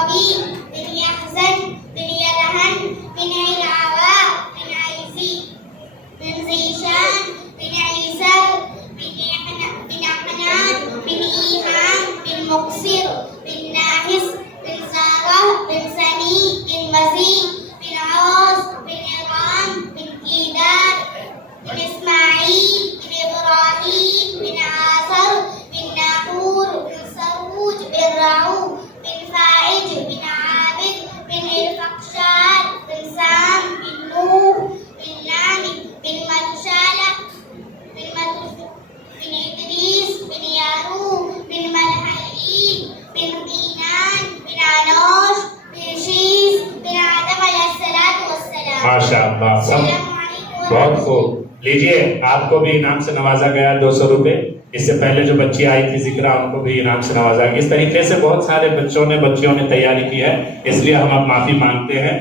ربي بن يحزن بن يلهن بن علاوة بن عيسي بن زيشان بن عيسر بن عنان بن إيمان بن مقصر بن ناهس بن زارة بن سني بن مزي بن عوص بن عمران بن كيدان بن إسماعيل بن إبراهيم بن عاصر بن ناحور بن سروج بن رعو بن فائج بن عابد بن الفقشار بن سام بن نوح بن لامك بن متشالة بن إدريس بن ياروب بن ملحيين بن قينان بن عنوش بن شيس بن आदम अलैहिस्सलातु वस्सलाम। माशाअल्लाह, सब अस्सलामु अलैकुम। बहुत खूब। लीजिए, आपको भी इनाम से नवाजा गया 200 रुपए। इससे पहले जो बच्ची आई थी जिक्रा, उनको भी इनाम से नवाजा गया। इस तरीके से बहुत सारे बच्चों ने बच्चियों ने तैयारी की है, इसलिए हम अब माफी मांगते हैं।